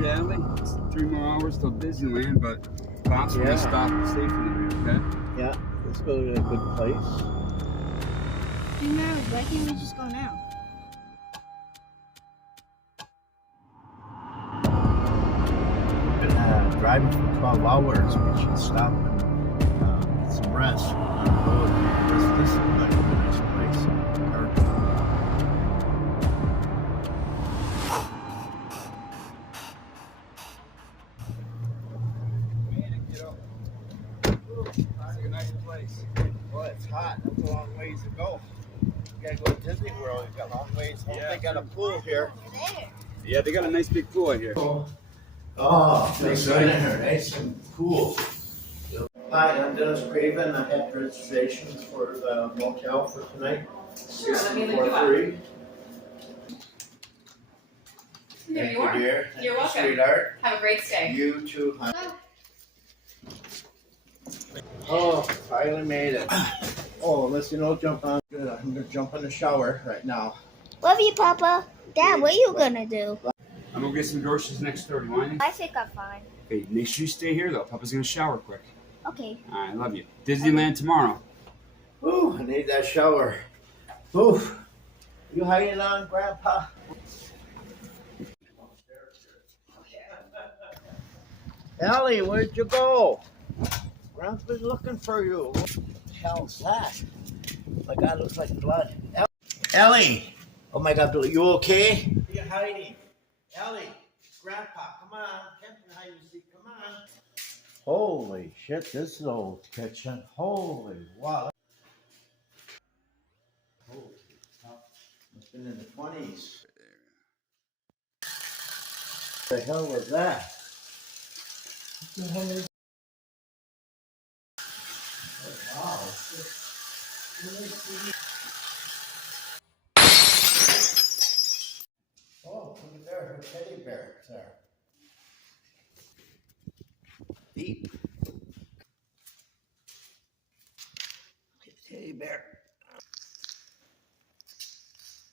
Yeah, I think it's 3 more hours till Disneyland, but Pops will stop and stay for the night, okay? Yeah, let's go to a good place. Dude, man, why can't we just go now? We've been driving for 12 hours. We should stop and get some rest on the road. This is like a nice place. It's a nice place. Boy, it's hot. That's a long ways to go. You gotta go to Disney World. You got a long ways. Hope they got a pool here. Yeah, they got a nice big pool out here. Oh, nice in here. Nice and cool. Hi, I'm Dennis Craven. I have reservations for the motel for tonight. Sure, let me look you up. 643. There Thank you are. dear. You're welcome. Sweetheart. Have a great stay. You too, honey. Oh, finally made it. Oh, unless you know, jump on. Good. I'm gonna jump in the shower right now. Love you, Papa. Dad, what are you gonna do? I'm gonna get some groceries next 30. Why? I think I'm fine. Okay, make sure you stay here though. Papa's gonna shower quick. Okay. Alright, love you. Disneyland tomorrow. Ooh, I need that shower. Ooh, you hiding on, Grandpa? Ellie, where'd you go? Grandpa's looking for you. What the hell's that? My God, looks like blood. Ellie! Oh my God, you okay? Where are you hiding? Ellie, Grandpa, come on. Can't you hide and seek? Come on. Holy shit, this is old kitchen. Holy wow. Holy stuff. It's been in the 20s. What the hell was that? What the hell is wow. Oh, look at there, her teddy bear there. Deep. Look at the teddy bear.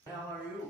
How are you?